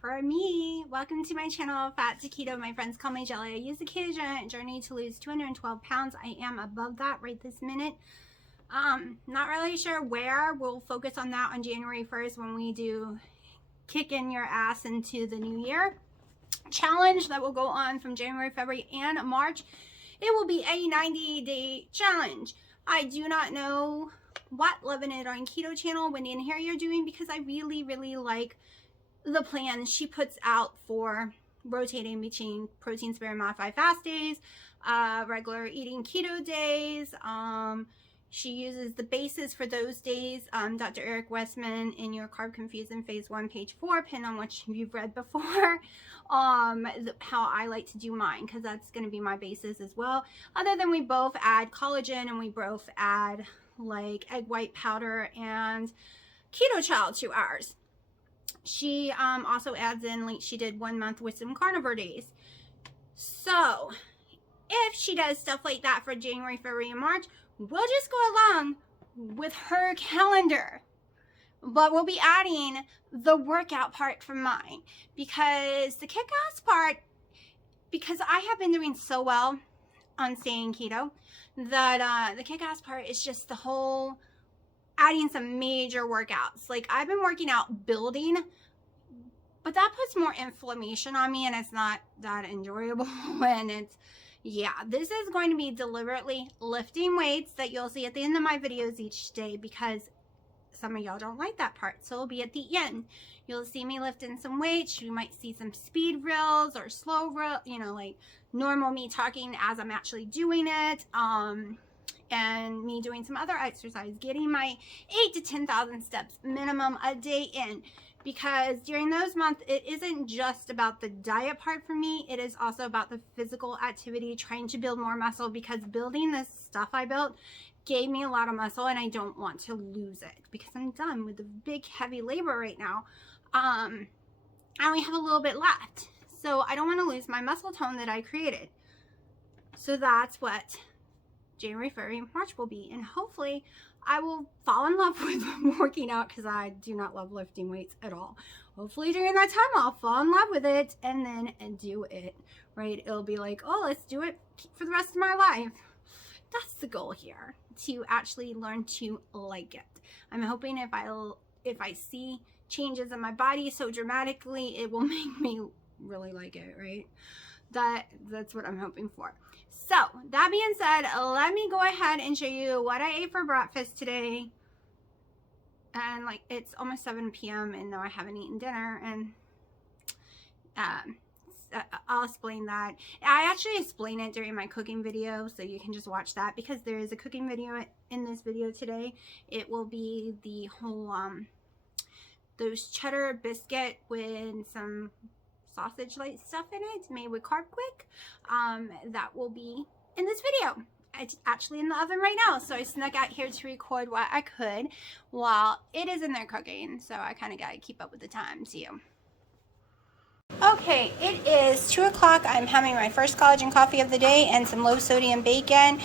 for me. Welcome to my channel, Fat to Keto. My friends call me Jelly. I use the ketogenic journey to lose 212 pounds. I am above that right this minute. Not really sure where. We'll focus on that on January 1st when we do kicking your ass into the new year challenge that will go on from January, February, and March. It will be a 90-day challenge. I do not know what Living It On Keto channel Wendy and Harry are doing, because I really like the plan she puts out for rotating between protein sparing modified fast days, regular eating keto days. She uses the basis for those days, Dr. Eric Westman in your Carb Confusion Phase 1, page 4, pin on what you've read before, how I like to do mine, because that's going to be my basis as well. Other than we both add collagen and we both add like egg white powder and keto chow to ours. She also adds in, like she did 1 month with some carnivore days. So if she does stuff like that for January, February, and March, we'll just go along with her calendar. But we'll be adding the workout part from mine, because the kick-ass part, because I have been doing so well on staying keto, that the kick-ass part is just the whole adding some major workouts. Like, I've been working out building, but that puts more inflammation on me, and it's not that enjoyable when it's, yeah, this is going to be deliberately lifting weights that you'll see at the end of my videos each day, because some of y'all don't like that part. So it'll be at the end. You'll see me lifting some weights. You might see some speed reels or slow reel, you know, like normal me talking as I'm actually doing it. And me doing some other exercise, getting my 8,000 to 10,000 steps minimum a day in. Because during those months, it isn't just about the diet part for me. It is also about the physical activity, trying to build more muscle, because building this stuff I built gave me a lot of muscle, and I don't want to lose it because I'm done with the big heavy labor right now. I only have a little bit left, so I don't want to lose my muscle tone that I created. So that's what January, February, and March will be, and hopefully I will fall in love with working out, because I do not love lifting weights at all. Hopefully during that time I'll fall in love with it and then do it, right? It'll be like, oh, let's do it for the rest of my life. That's the goal here, to actually learn to like it. I'm hoping if I see changes in my body so dramatically, it will make me really like it, right? That's what I'm hoping for. So that being said, let me go ahead and show you what I ate for breakfast today. And like, it's almost 7 p.m. and no, I haven't eaten dinner, and I'll explain that. I actually explain it during my cooking video, so you can just watch that, because there is a cooking video in this video today. It will be the whole those cheddar biscuit with some sausage like stuff in it, made with Carb Quick. That will be in this video. It's actually in the oven right now, so I snuck out here to record what I could while it is in there cooking. So I kind of got to keep up with the time too. Okay, it is 2 o'clock. I'm having my first collagen coffee of the day and some low sodium bacon.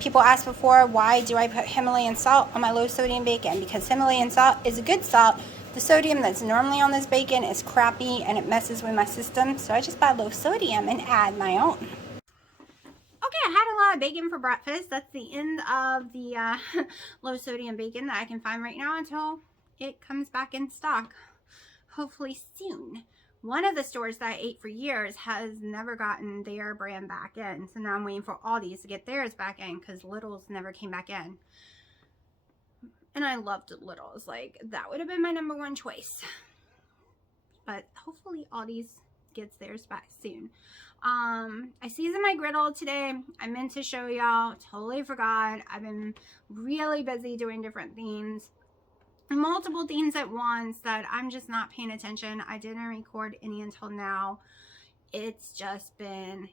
People asked before, why do I put Himalayan salt on my low sodium bacon? Because Himalayan salt is a good salt. The sodium that's normally on this bacon is crappy and it messes with my system, so I just buy low sodium and add my own. Okay, I had a lot of bacon for breakfast. That's the end of the low sodium bacon that I can find right now until it comes back in stock, hopefully soon. One of the stores that I ate for years has never gotten their brand back in, so now I'm waiting for Aldi's to get theirs back in, because Lidl's never came back in. And I loved Lidl's. Like, that would have been my #1 choice. But hopefully Aldi's gets theirs back soon. I seasoned my griddle today. I meant to show y'all. Totally forgot. I've been really busy doing different things. Multiple things at once that I'm just not paying attention. I didn't record any until now. It's just been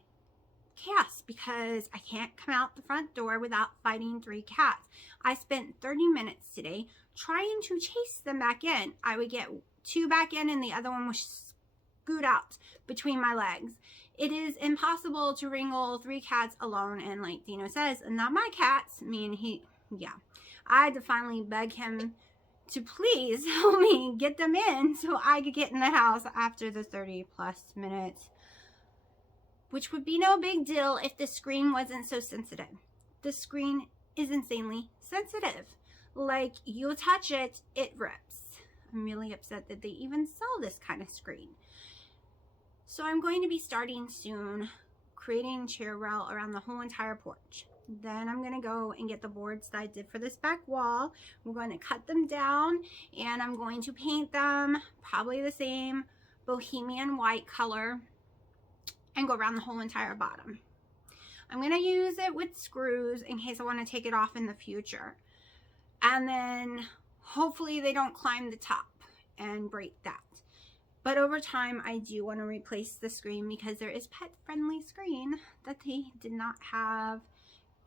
chaos, because I can't come out the front door without fighting 3 cats. I spent 30 minutes today trying to chase them back in. I would get 2 back in and the other one would scoot out between my legs. It is impossible to wrangle 3 cats alone, and like Dino says, not my cats. I mean, I had to finally beg him to please help me get them in so I could get in the house after the 30 plus minutes, which would be no big deal if the screen wasn't so sensitive. The screen is insanely sensitive. Like, you touch it, it rips. I'm really upset that they even sell this kind of screen. So I'm going to be starting soon creating chair rail around the whole entire porch. Then I'm going to go and get the boards that I did for this back wall. We're going to cut them down and I'm going to paint them probably the same bohemian white color and go around the whole entire bottom. I'm going to use it with screws in case I want to take it off in the future. And then hopefully they don't climb the top and break that. But over time, I do want to replace the screen because there is pet-friendly screen that they did not have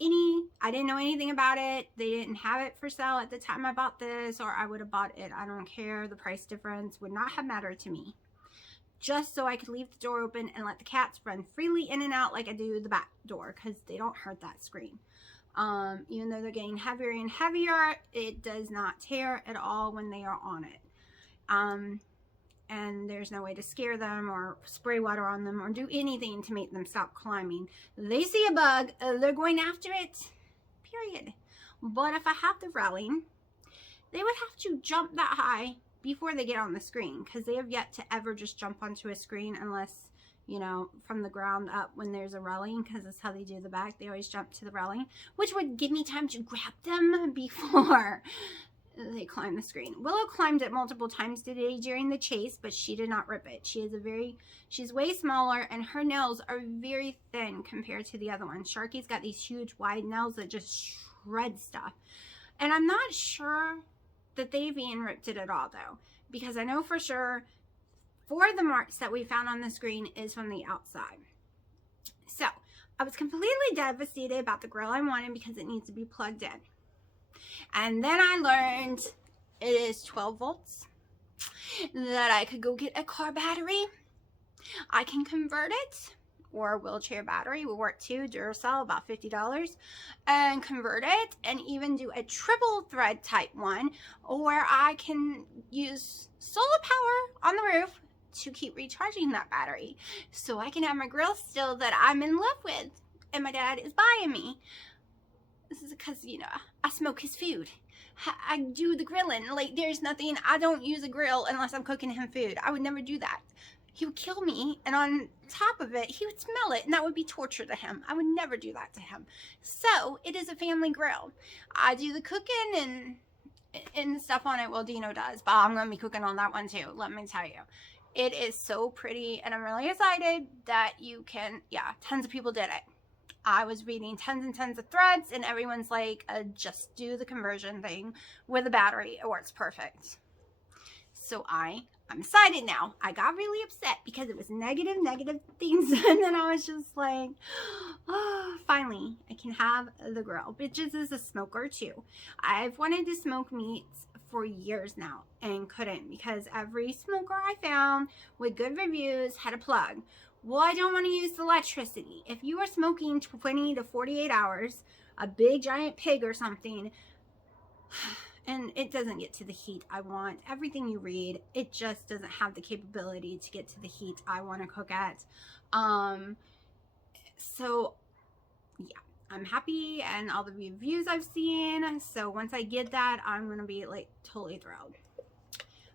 any. I didn't know anything about it. They didn't have it for sale at the time I bought this, or I would have bought it. I don't care. The price difference would not have mattered to me. Just so I could leave the door open and let the cats run freely in and out like I do the back door, because they don't hurt that screen. Even though they're getting heavier and heavier, it does not tear at all when they are on it. And there's no way to scare them or spray water on them or do anything to make them stop climbing. They see a bug, they're going after it, period. But if I have the railing, they would have to jump that high before they get on the screen, because they have yet to ever just jump onto a screen unless, you know, from the ground up when there's a railing, because that's how they do the back. They always jump to the railing, which would give me time to grab them before they climb the screen. Willow climbed it multiple times today during the chase, but she did not rip it. She's way smaller and her nails are very thin compared to the other one. Sharky's got these huge wide nails that just shred stuff. And I'm not sure that they've even ripped it at all though, because I know for sure 4 of the marks that we found on the screen is from the outside. So I was completely devastated about the grill I wanted because it needs to be plugged in. And then I learned it is 12 volts, that I could go get a car battery. I can convert it, or a wheelchair battery will work too, Duracell, about $50, and convert it and even do a triple thread type one, where I can use solar power on the roof to keep recharging that battery so I can have my grill still that I'm in love with and my dad is buying me. This is because, you know, I smoke his food. I do the grilling. Like, there's nothing, I don't use a grill unless I'm cooking him food. I would never do that. He would kill me, and on top of it, he would smell it, and that would be torture to him. I would never do that to him. So, it is a family grill. I do the cooking and stuff on it. Well, Dino does, but I'm going to be cooking on that one too, let me tell you. It is so pretty, and I'm really excited that you can, yeah, tons of people did it. I was reading tons and tons of threads, and everyone's like, just do the conversion thing with a battery. It works perfect. So I'm excited now. I got really upset because it was negative things, and then I was just like, oh, finally, I can have the grill. Bitches is a smoker too. I've wanted to smoke meats for years now and couldn't, because every smoker I found with good reviews had a plug. Well, I don't want to use the electricity. If you are smoking 20 to 48 hours, a big giant pig or something, and it doesn't get to the heat I want, everything you read, it just doesn't have the capability to get to the heat I want to cook at. So yeah, I'm happy and all the reviews I've seen. So once I get that, I'm going to be like totally thrilled.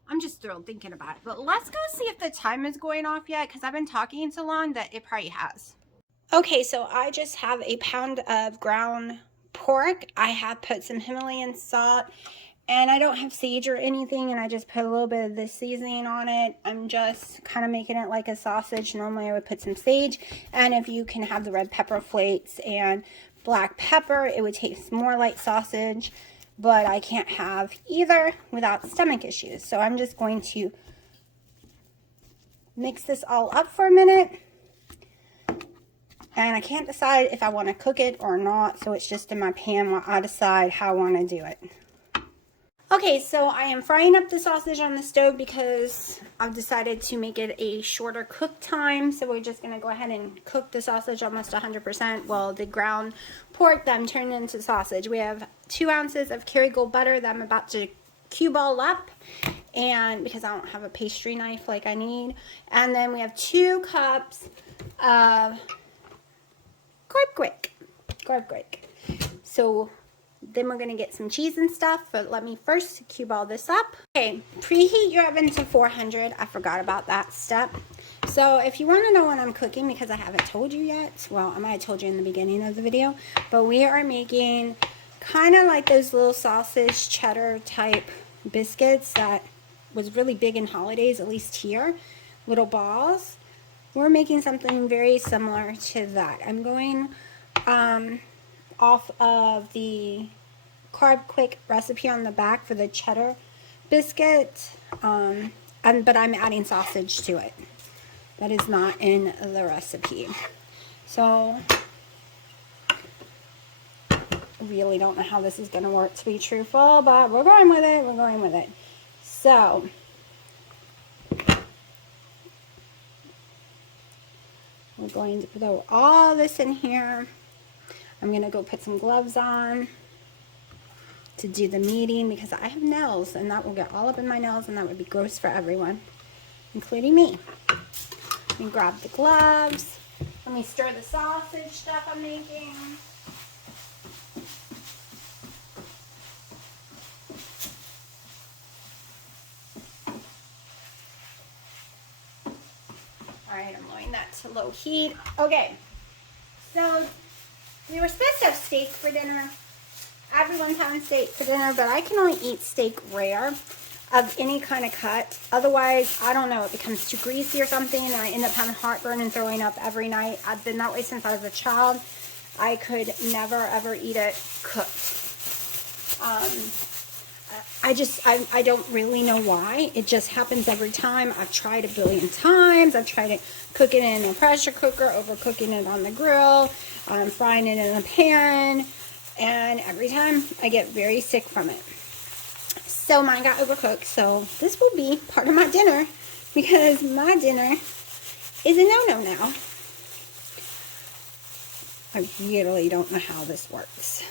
I'm just thrilled thinking about it. But let's go see if the time is going off yet, because I've been talking so long that it probably has. Okay, so I just have a pound of ground pork. I have put some Himalayan salt, and I don't have sage or anything, and I just put a little bit of this seasoning on it. I'm just kind of making it like a sausage. Normally I would put some sage, and if you can have the red pepper flakes and black pepper, it would taste more like sausage. But I can't have either without stomach issues. So I'm just going to mix this all up for a minute. And I can't decide if I want to cook it or not. So it's just in my pan while I decide how I want to do it. Okay, so I am frying up the sausage on the stove because I've decided to make it a shorter cook time. So we're just going to go ahead and cook the sausage almost 100%. Well, the ground pork that I'm turning into sausage. We have 2 ounces of Kerrygold butter that I'm about to cue ball up, and because I don't have a pastry knife like I need. And then we have 2 cups of carb quick. So then we're gonna get some cheese and stuff, but let me first cue ball this up. Okay, preheat your oven to 400. I forgot about that step. So if you want to know what I'm cooking, because I haven't told you yet, well, I might have told you in the beginning of the video, but we are making kind of like those little sausage cheddar type biscuits that was really big in holidays, at least here, little balls. We're making something very similar to that. I'm going off of the Carb Quick recipe on the back for the cheddar biscuit, but I'm adding sausage to it. That is not in the recipe. So really don't know how this is going to work, to be truthful, but we're going with it. So we're going to throw all this in here. I'm going to go put some gloves on to do the kneading because I have nails, and that will get all up in my nails, and that would be gross for everyone, including me. Let me grab the gloves. Let me stir the sausage stuff I'm making. Alright, I'm lowering that to low heat. Okay, so we were supposed to have steak for dinner. Everyone's having steak for dinner, but I can only eat steak rare of any kind of cut. Otherwise, I don't know, it becomes too greasy or something, and I end up having heartburn and throwing up every night. I've been that way since I was a child. I could never, ever eat it cooked. I don't really know why. It just happens every time. I've tried a billion times. I've tried it cooking it in a pressure cooker, overcooking it on the grill, frying it in a pan, and every time I get very sick from it. So mine got overcooked, so this will be part of my dinner because my dinner is a no-no now. I really don't know how this works.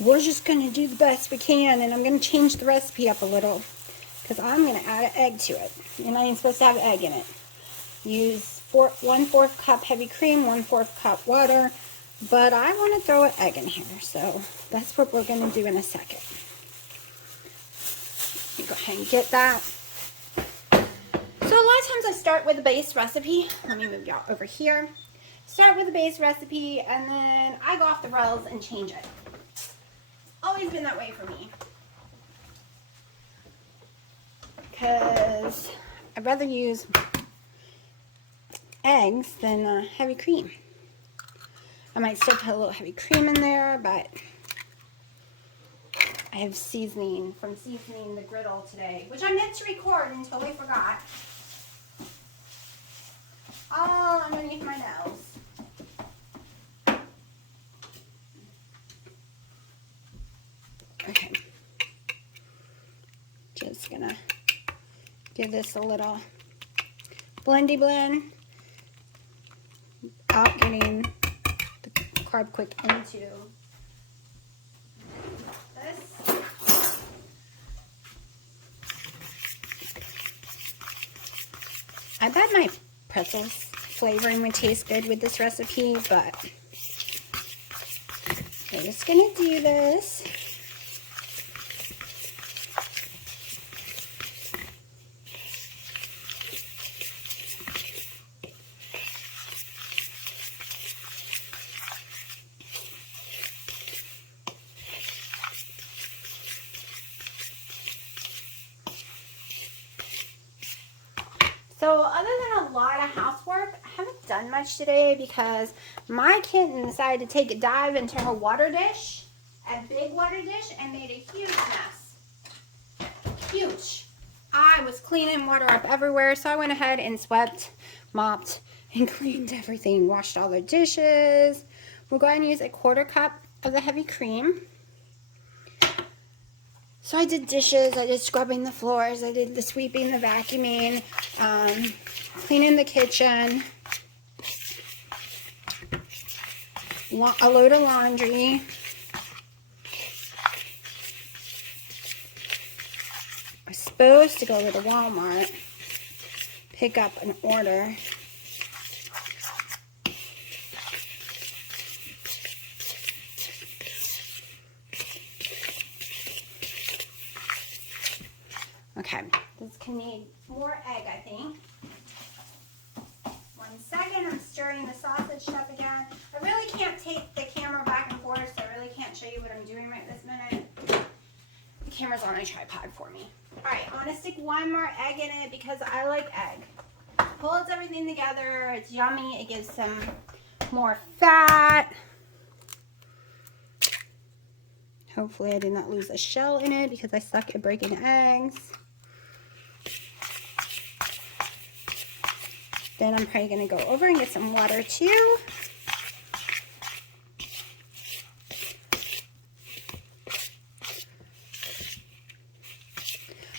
We're just going to do the best we can, and I'm going to change the recipe up a little because I'm going to add an egg to it, and I ain't supposed to have egg in it. Use 1/4 cup heavy cream, 1/4 cup water, but I want to throw an egg in here, so that's what we're going to do in a second. Go ahead and get that. So a lot of times I start with a base recipe. Let me move y'all over here. Start with a base recipe, and then I go off the rails and change it. Always been that way for me. Because I'd rather use eggs than heavy cream. I might still put a little heavy cream in there, but I have seasoning from seasoning the griddle today, which I meant to record and totally forgot. All underneath my nose. Okay. Just gonna give this a little blendy blend out, getting the Carb Quick into this. I bet my pretzels flavoring would taste good with this recipe, but we're just gonna do this. So other than a lot of housework, I haven't done much today because my kitten decided to take a dive into her water dish, a big water dish, and made a huge mess. Huge. I was cleaning water up everywhere, so I went ahead and swept, mopped, and cleaned everything. Washed all the dishes. We'll go ahead and use a 1/4 cup of the heavy cream. So I did dishes, I did scrubbing the floors, I did the sweeping, the vacuuming, cleaning the kitchen, a load of laundry, supposed to go to the Walmart, pick up an order. Okay, this can need more egg, I think. 1 second, I'm stirring the sausage stuff again. I really can't take the camera back and forth, so I really can't show you what I'm doing right this minute. The camera's on a tripod for me. Alright, I want to stick 1 more egg in it because I like egg. Holds everything together, it's yummy, it gives some more fat. Hopefully I did not lose a shell in it because I suck at breaking eggs. Then I'm probably going to go over and get some water too.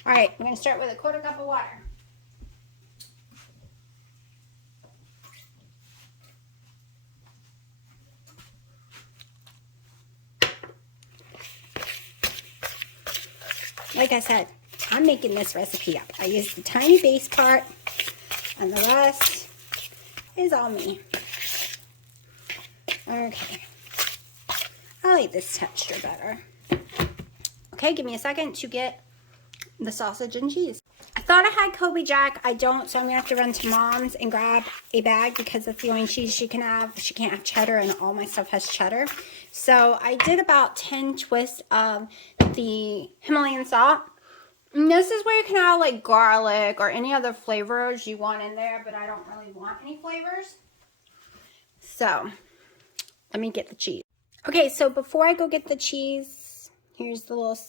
Alright, we're going to start with a 1/4 cup of water. Like I said, I'm making this recipe up. I used the tiny base part, and the rest is all me. Okay. I like this texture better. Okay, give me a second to get the sausage and cheese. I thought I had Kobe Jack. I don't, so I'm going to have to run to Mom's and grab a bag because that's the only cheese she can have. She can't have cheddar, and all my stuff has cheddar. So I did about 10 twists of the Himalayan salt. And this is where you can add like garlic or any other flavors you want in there, but I don't really want any flavors. So let me get the cheese. Okay, so before I go get the cheese, here's the little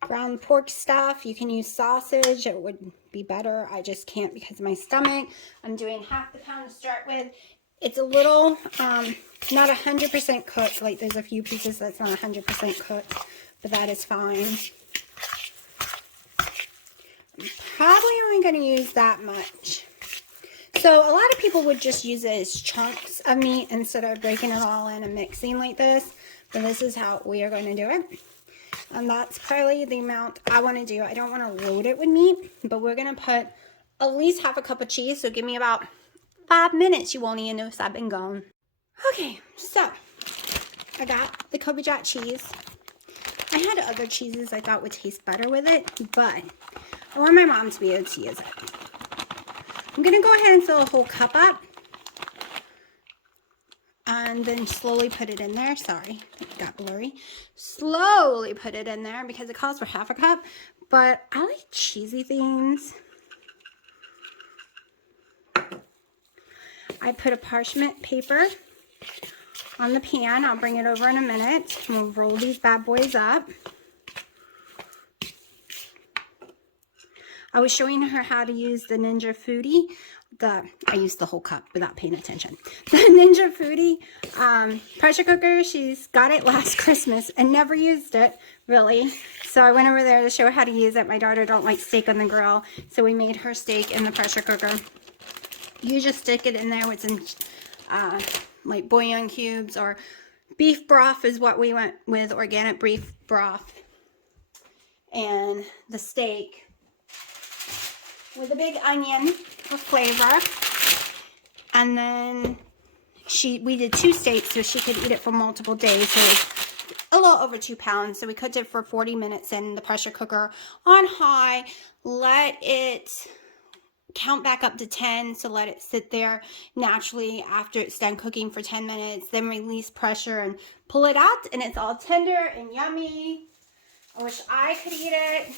ground pork stuff. You can use sausage, it would be better. I just can't because of my stomach. I'm doing 1/2 the pound to start with. It's a little not 100% cooked. Like there's a few pieces that's not 100% cooked, but that is fine. I'm probably only going to use that much. So a lot of people would just use it as chunks of meat instead of breaking it all in and mixing like this. But this is how we are going to do it. And that's probably the amount I want to do. I don't want to load it with meat, but we're going to put at least 1/2 cup of cheese. So give me about 5 minutes. You won't even notice I've been gone. Okay, so I got the Kobe Jack cheese. I had other cheeses I thought would taste better with it, but I want my mom to be able to use it. I'm going to go ahead and fill a whole cup up. And then slowly put it in there. Sorry, it got blurry. Slowly put it in there because it calls for 1/2 cup. But I like cheesy things. I put a parchment paper on the pan. I'll bring it over in a minute. We'll roll these bad boys up. I was showing her how to use the Ninja Foodie. I used the whole cup without paying attention. The Ninja Foodie pressure cooker. She's got it last Christmas and never used it, really. So I went over there to show her how to use it. My daughter don't like steak on the grill, so we made her steak in the pressure cooker. You just stick it in there with some like bouillon cubes, or beef broth is what we went with, organic beef broth. And the steak with a big onion for flavor. And then we did 2 steaks so she could eat it for multiple days. So it's a little over 2 pounds. So we cooked it for 40 minutes in the pressure cooker on high. Let it count back up to 10. So let it sit there naturally after it's done cooking for 10 minutes. Then release pressure and pull it out. And it's all tender and yummy. I wish I could eat it.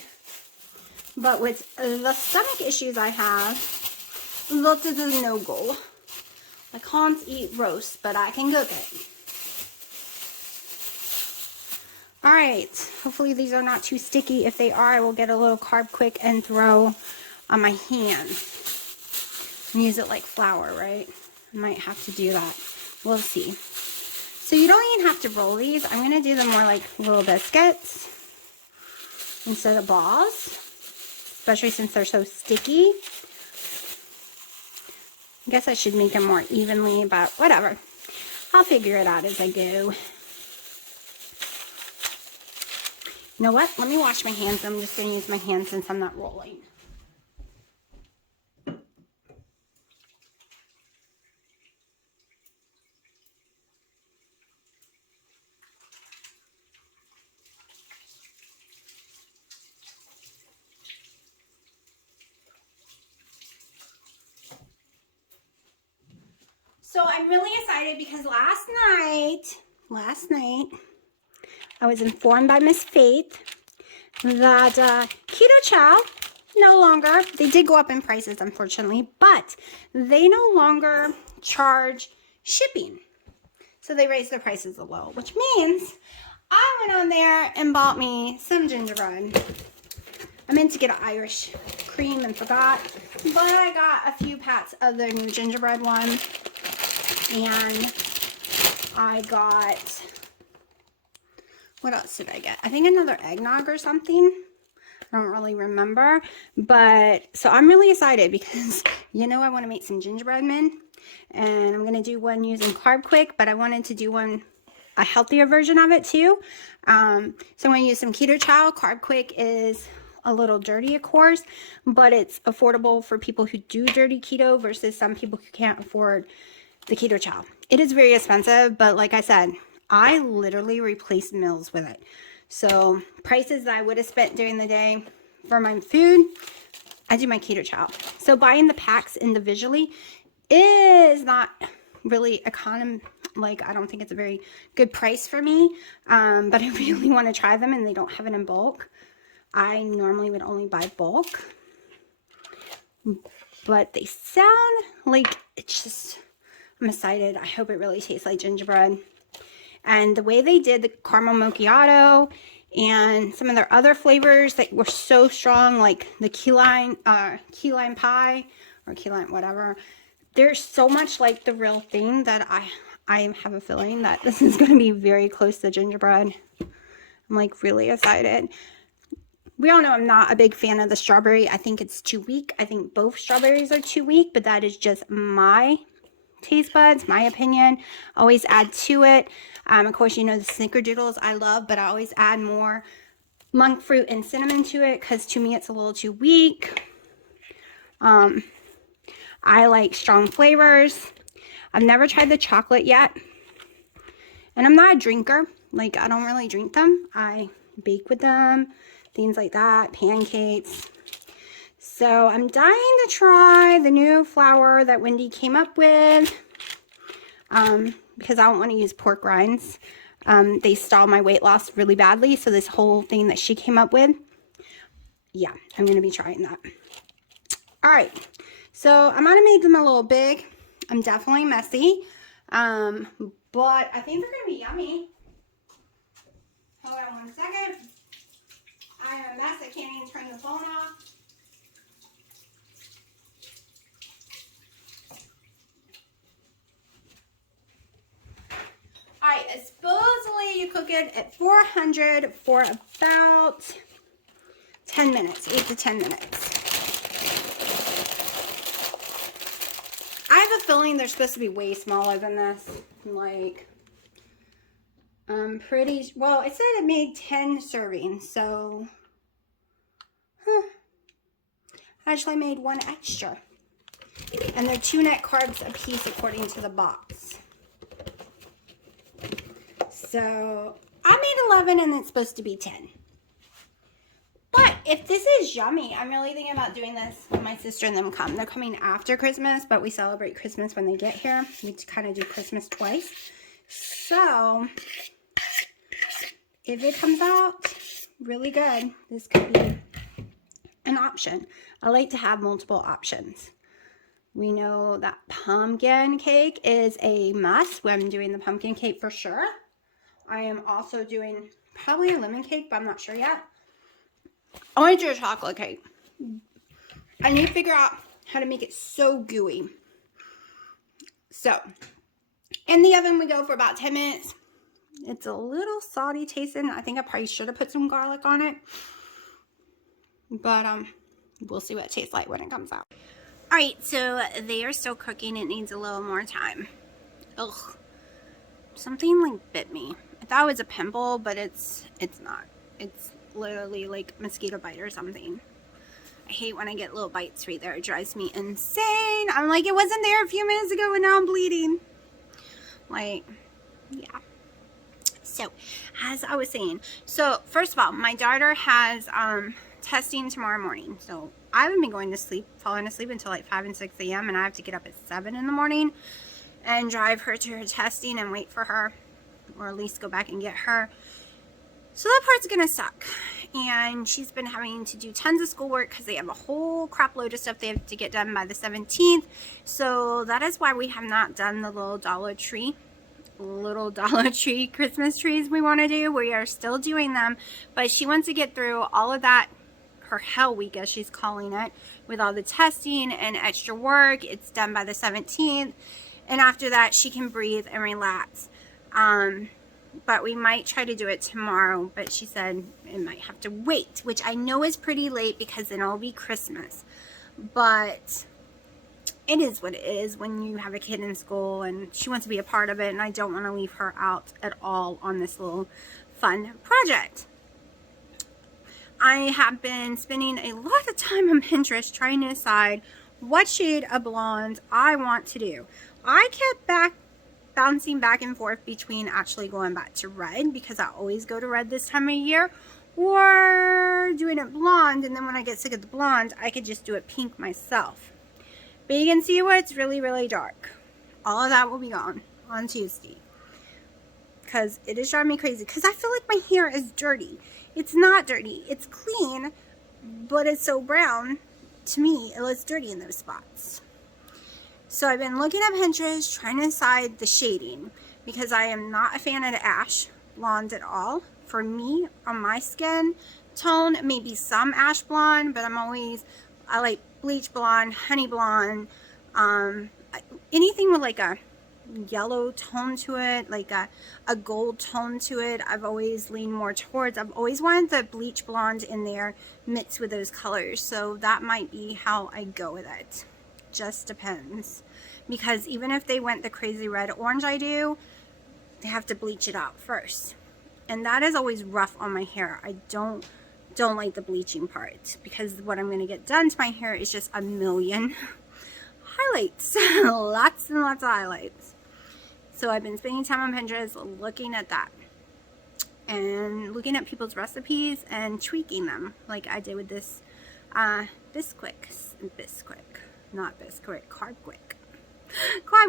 But with the stomach issues I have, that is a no-go. I can't eat roast, but I can cook it. Alright, hopefully these are not too sticky. If they are, I will get a little carb quick and throw on my hand. And use it like flour, right? I might have to do that. We'll see. So you don't even have to roll these. I'm going to do them more like little biscuits instead of balls. Especially since they're so sticky. I guess I should make them more evenly, but whatever. I'll figure it out as I go. know what? Let me wash my hands. I'm just going to use my hands since I'm not rolling. So I'm really excited because last night, I was informed by Miss Faith that Keto Chow no longer, they did go up in prices unfortunately, but they no longer charge shipping. So they raised their prices a little, which means I went on there and bought me some gingerbread. I meant to get an Irish cream and forgot, but I got a few packs of their new gingerbread one. And I got, what else did I get? I think another eggnog or something. I don't really remember. But, so I'm really excited because, you know, I want to make some gingerbread men. And I'm going to do one using Carb Quick, but I wanted to do one, a healthier version of it too. So I'm going to use some Keto Chow. Carb Quick is a little dirty, of course, but it's affordable for people who do dirty keto versus some people who can't afford the Keto Chow. It is very expensive, but like I said, I literally replaced meals with it. So prices that I would have spent during the day for my food, I do my Keto Chow. So buying the packs individually is not really like I don't think it's a very good price for me, but I really want to try them and they don't have it in bulk. I normally would only buy bulk, but they sound like it's just, I'm excited. I hope it really tastes like gingerbread. And the way they did the caramel macchiato and some of their other flavors that were so strong, like the key lime pie or key lime whatever, they're so much like the real thing that I have a feeling that this is going to be very close to gingerbread. I'm like really excited. We all know I'm not a big fan of the strawberry. I think it's too weak. I think both strawberries are too weak, but that is just my taste buds, my opinion. Always add to it. Of course, you know the snickerdoodles I love, but I always add more monk fruit and cinnamon to it because to me it's a little too weak. I like strong flavors. I've never tried the chocolate yet, and I'm not a drinker. Like, I don't really drink them. I bake with them, things like that, pancakes. So I'm dying to try the new flour that Wendy came up with, because I don't want to use pork rinds. They stall my weight loss really badly. So this whole thing that she came up with, yeah, I'm going to be trying that. All right. So I might have made them a little big. I'm definitely messy. But I think they're going to be yummy. Hold on 1 second. I am a mess. I can't even turn the phone off. Alright, supposedly you cook it at 400 for about 10 minutes, 8 to 10 minutes. I have a feeling they're supposed to be way smaller than this. Like, pretty, well, it said it made 10 servings, so, actually I made one extra. And they're 2 net carbs a piece according to the box. So, I made 11 and it's supposed to be 10. But if this is yummy, I'm really thinking about doing this when my sister and them come. They're coming after Christmas, but we celebrate Christmas when they get here. We kind of do Christmas twice. So, if it comes out really good, this could be an option. I like to have multiple options. We know that pumpkin cake is a must when I'm doing the pumpkin cake for sure. I am also doing probably a lemon cake, but I'm not sure yet. I want to do a chocolate cake. I need to figure out how to make it so gooey. So, in the oven we go for about 10 minutes. It's a little salty tasting. I think I probably should have put some garlic on it. But, we'll see what it tastes like when it comes out. Alright, so they are still cooking. It needs a little more time. Ugh. Something like bit me. I thought it was a pimple, but it's not. It's literally like mosquito bite or something. I hate when I get little bites right there. It drives me insane. I'm like, it wasn't there a few minutes ago and now I'm bleeding. Like, yeah. So, as I was saying, so first of all, my daughter has testing tomorrow morning. So, I haven't been going to sleep, falling asleep until like 5 and 6 a.m. and I have to get up at 7 in the morning and drive her to her testing and wait for her, or at least go back and get her. So that part's gonna suck. And she's been having to do tons of schoolwork because they have a whole crap load of stuff they have to get done by the 17th. So that is why we have not done the little Dollar Tree Christmas trees we want to do. We are still doing them, but she wants to get through all of that, her hell week as she's calling it, with all the testing and extra work. It's done by the 17th, and after that she can breathe and relax. But we might try to do it tomorrow, but she said it might have to wait, which I know is pretty late because then it'll be Christmas. But it is what it is when you have a kid in school and she wants to be a part of it, and I don't want to leave her out at all on this little fun project. I have been spending a lot of time on Pinterest trying to decide what shade of blonde I want to do. I kept bouncing back and forth between actually going back to red, because I always go to red this time of year, or doing it blonde, and then when I get sick of the blonde I could just do it pink myself. But you can see what's really, really dark. All of that will be gone on Tuesday, because it is driving me crazy, because I feel like my hair is dirty. It's not dirty, it's clean, but it's so brown. To me, it looks dirty in those spots. So I've been looking at Pinterest trying to decide the shading, because I am not a fan of the ash blonde at all. For me, on my skin tone, maybe some ash blonde, but I like bleach blonde, honey blonde, anything with like a yellow tone to it, like a gold tone to it. I've always leaned more towards. I've always wanted the bleach blonde in there mixed with those colors, so that might be how I go with it. Just depends, because even if they went the crazy red orange I do, they have to bleach it out first, and that is always rough on my hair. I don't like the bleaching part, because what I'm going to get done to my hair is just a million highlights. Lots and lots of highlights. So I've been spending time on Pinterest looking at that and looking at people's recipes and tweaking them, like I did with this Carb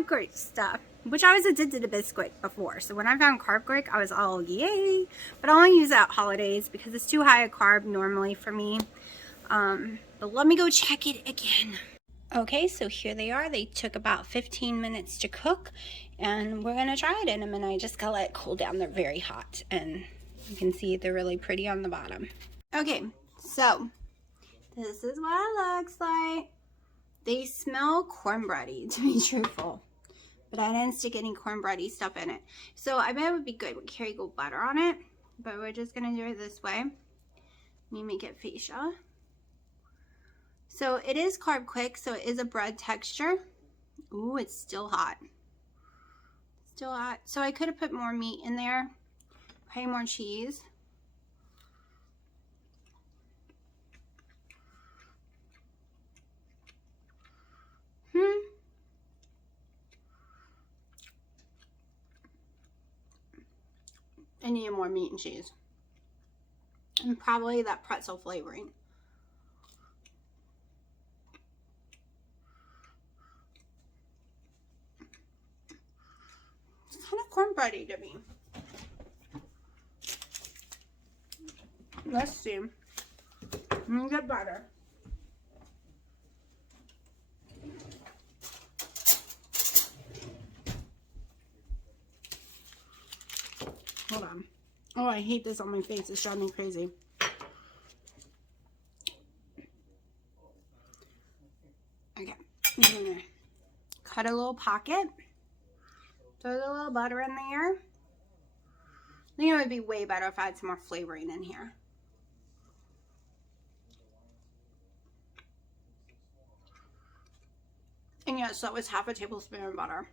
Quick stuff, which I was addicted to Biscuit before. So when I found Carb Quick, I was all yay, but I only use it at holidays because it's too high a carb normally for me. But let me go check it again. Okay, so here they are. They took about 15 minutes to cook, and we're gonna try it in a minute. I just gotta let it cool down. They're very hot, and you can see they're really pretty on the bottom. Okay, so this is what it looks like. They smell cornbready, to be truthful, but I didn't stick any cornbready stuff in it. So I bet it would be good with Kerrygold butter on it, but we're just gonna do it this way. Let me make it facial. So it is Carb Quick, so it is a bread texture. Ooh, it's still hot. Still hot. So I could have put more meat in there, probably more cheese. I need more meat and cheese. And probably that pretzel flavoring. It's kind of cornbready to me. Let's see. Let me get butter. Hold on. Oh, I hate this on my face. It's driving me crazy. Okay. I'm gonna cut a little pocket. Throw a little butter in there. I think it would be way better if I had some more flavoring in here. And yes, that was half a tablespoon of butter.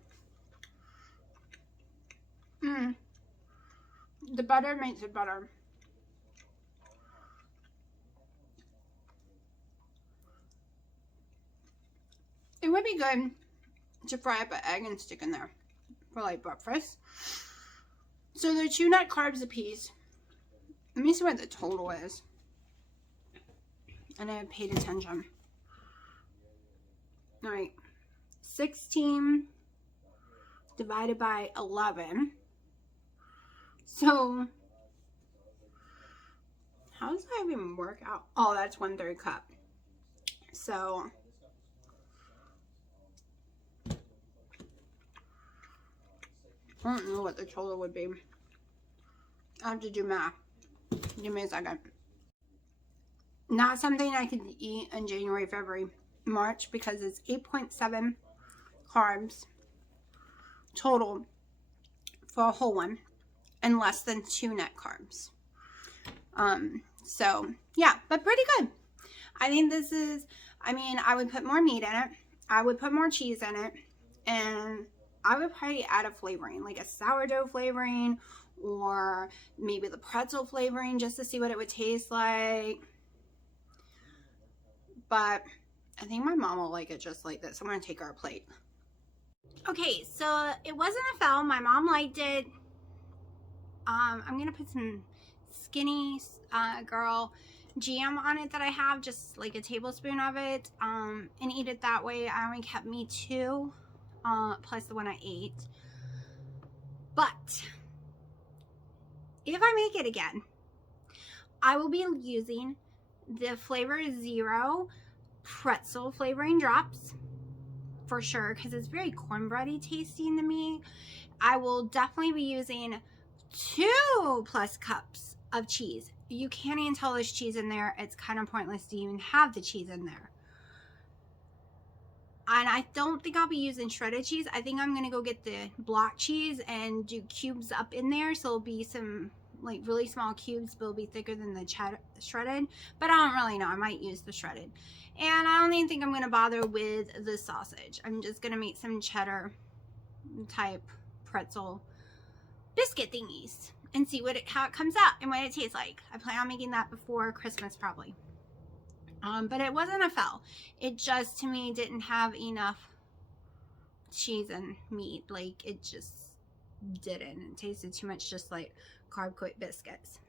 The butter makes it better. pretty good to fry up an egg and stick in there for like breakfast. So they're 2 net carbs a piece. Let me see what the total is. And I have paid attention. Alright. 16 divided by 11. So, how does that even work out? Oh, that's 1/3 cup. So, I don't know what the total would be. I have to do math. Give me a second. Not something I could eat in January, February, March because it's 8.7 carbs total for a whole one and less than 2 net carbs. So yeah, but pretty good. I think this is, I mean, I would put more meat in it. I would put more cheese in it, and I would probably add a flavoring, like a sourdough flavoring, or maybe the pretzel flavoring, just to see what it would taste like. But I think my mom will like it just like this. I'm gonna take her a plate. Okay, so it wasn't a fail. My mom liked it. I'm gonna put some Skinny Girl jam on it that I have, just like a tablespoon of it, and eat it that way. I only kept me 2, plus the one I ate. But if I make it again, I will be using the Flavor Zero pretzel flavoring drops for sure, because it's very cornbready tasting to me. I will definitely be using 2+ cups of cheese. You can't even tell there's cheese in there. It's kind of pointless to even have the cheese in there. And I don't think I'll be using shredded cheese. I think I'm going to go get the block cheese and do cubes up in there. So it'll be some like really small cubes, but it'll be thicker than the shredded. But I don't really know. I might use the shredded. And I don't even think I'm going to bother with the sausage. I'm just going to make some cheddar type pretzel biscuit thingies and see how it comes out and what it tastes like. I plan on making that before Christmas probably. But it wasn't a fail. It just, to me, didn't have enough cheese and meat. Like, it just didn't. It tasted too much just like Carb Quit biscuits.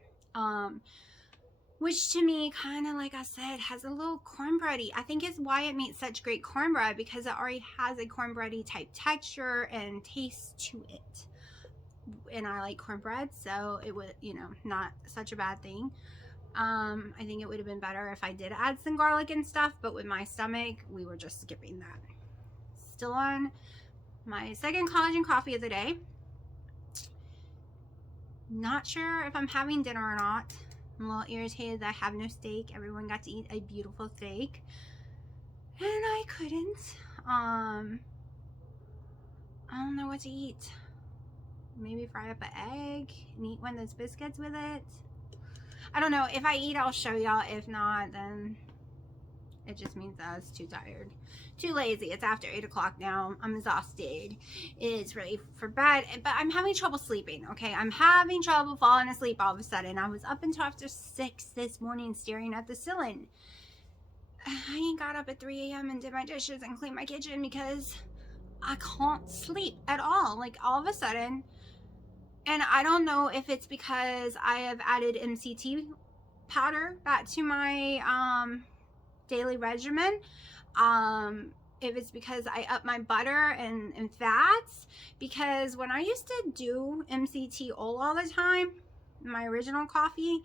Which to me, kind of like I said, has a little cornbready. I think is why it makes such great cornbread, because it already has a cornbready type texture and taste to it. And I like cornbread, so it would, you know, not such a bad thing. I think it would have been better if I did add some garlic and stuff, but with my stomach, we were just skipping that. Still on my second collagen coffee of the day. Not sure if I'm having dinner or not. I'm a little irritated that I have no steak. Everyone got to eat a beautiful steak, and I couldn't. I don't know what to eat. Maybe fry up an egg and eat one of those biscuits with it. I don't know. If I eat, I'll show y'all. If not, then it just means I was too tired, too lazy. It's after 8 o'clock now. I'm exhausted. It's ready for bed, but I'm having trouble sleeping. Okay, I'm having trouble falling asleep all of a sudden. I was up until after 6 this morning staring at the ceiling. I got up at 3 a.m. and did my dishes and cleaned my kitchen because I can't sleep at all. Like, all of a sudden. And I don't know if it's because I have added MCT powder back to my daily regimen. If it's because I up my butter and fats. Because when I used to do MCT oil all the time, my original coffee,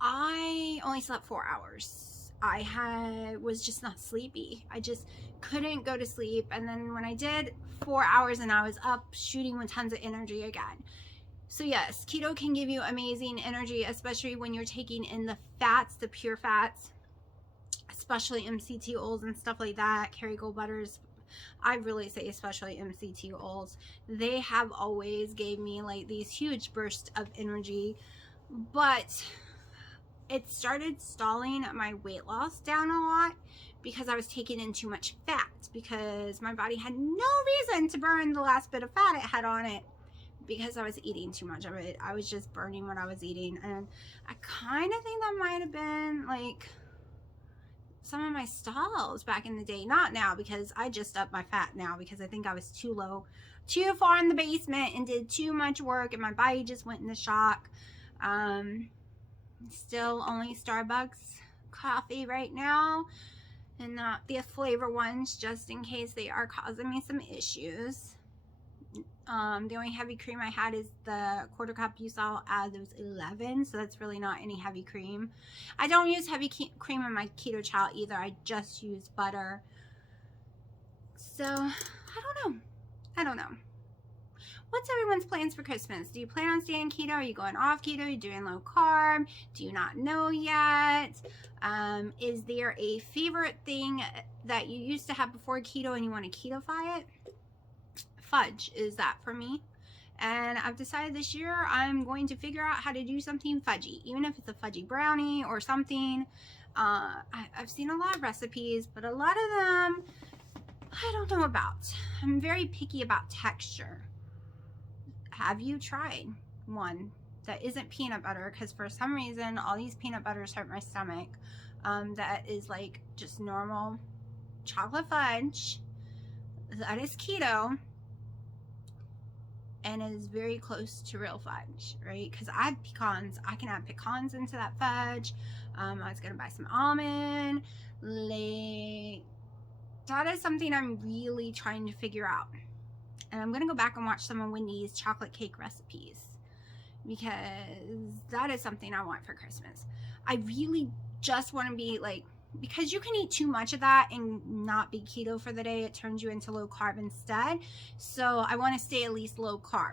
I only slept 4 hours. I was just not sleepy. I just couldn't go to sleep. And then when I did 4 hours and I was up shooting with tons of energy again. So yes, keto can give you amazing energy, especially when you're taking in the fats, the pure fats, especially MCT oils and stuff like that, Kerrygold butters. I really say especially MCT oils. They have always gave me like these huge bursts of energy, but it started stalling my weight loss down a lot because I was taking in too much fat, because my body had no reason to burn the last bit of fat it had on it, because I was eating too much of it. I was just burning what I was eating. And I kind of think that might have been like some of my stalls back in the day. Not now, because I just upped my fat now because I think I was too low, too far in the basement and did too much work and my body just went into shock. Still only Starbucks coffee right now, and not the flavor ones, just in case they are causing me some issues. The only heavy cream I had is the quarter cup you saw out of those 11, so that's really not any heavy cream. I don't use heavy cream in my keto chow either. I just use butter. So I don't know. What's everyone's plans for Christmas? Do you plan on staying keto? Are you going off keto? Are you doing low carb? Do you not know yet? Is there a favorite thing that you used to have before keto and you want to ketofy it? Fudge is that for me. And I've decided this year I'm going to figure out how to do something fudgy, even if it's a fudgy brownie or something. I've seen a lot of recipes, but a lot of them I don't know about. I'm very picky about texture. Have you tried one that isn't peanut butter? Because for some reason all these peanut butters hurt my stomach. That is like just normal chocolate fudge that is keto and is very close to real fudge, right? Because I have pecans. I can add pecans into that fudge. I was gonna buy some almond. That is something I'm really trying to figure out. And I'm gonna go back and watch some of Wendy's chocolate cake recipes, because that is something I want for Christmas. I really just want to be like, because you can eat too much of that and not be keto for the day. It turns you into low carb instead. So I want to stay at least low carb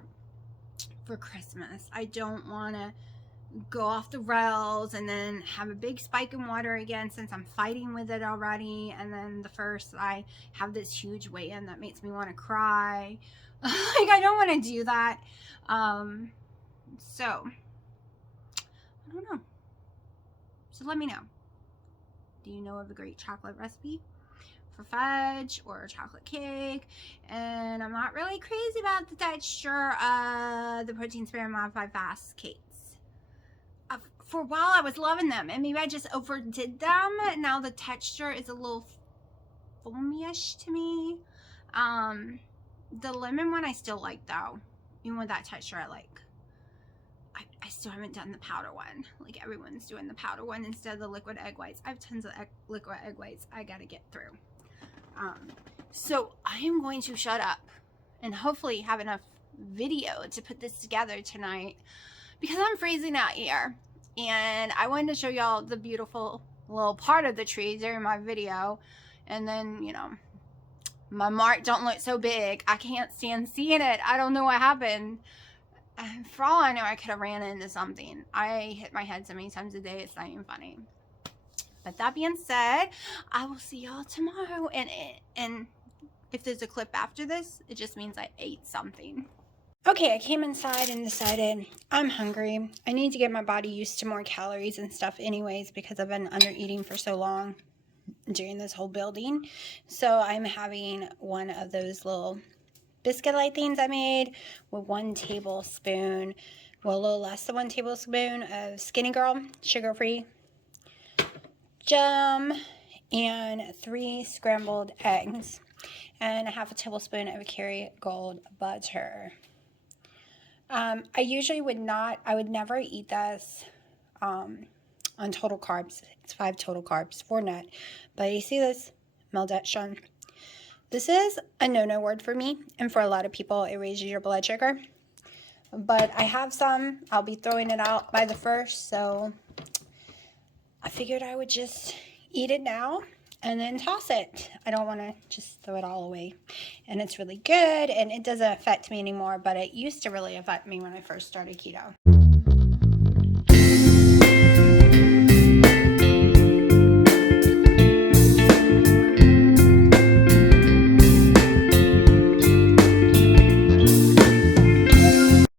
for Christmas. I don't want to go off the rails and then have a big spike in water again, since I'm fighting with it already. And then the first I have this huge weigh-in that makes me want to cry. Like, I don't want to do that. So I don't know. So let me know. Do you know of a great chocolate recipe for fudge or chocolate cake? And I'm not really crazy about the texture of the protein sparing modified fast cakes. For a while I was loving them, and maybe I just overdid them. Now the texture is a little foamy-ish to me. The lemon one I still like though. Even with that texture I like. I still haven't done the powder one. Like, everyone's doing the powder one instead of the liquid egg whites. I have tons of liquid egg whites I gotta get through. So I am going to shut up and hopefully have enough video to put this together tonight, because I'm freezing out here. And I wanted to show y'all the beautiful little part of the tree during my video. And then, you know, my mark don't look so big. I can't stand seeing it. I don't know what happened. For all I know, I could have ran into something. I hit my head so many times a day, it's not even funny. But that being said, I will see y'all tomorrow. And if there's a clip after this, it just means I ate something. Okay, I came inside and decided I'm hungry. I need to get my body used to more calories and stuff anyways, because I've been under eating for so long during this whole building. So I'm having one of those little biscuit-like things I made with 1 tablespoon, well, a little less than 1 tablespoon of Skinny Girl sugar-free jam and 3 scrambled eggs and 1/2 tablespoon of Kerrygold butter. I usually would never eat this on total carbs. It's 5 total carbs, 4 net. But you see this maltodextrin. This is a no-no word for me, and for a lot of people, it raises your blood sugar. But I have some. I'll be throwing it out by the 1st, so I figured I would just eat it now and then toss it. I don't want to just throw it all away. And it's really good, and it doesn't affect me anymore, but it used to really affect me when I first started keto.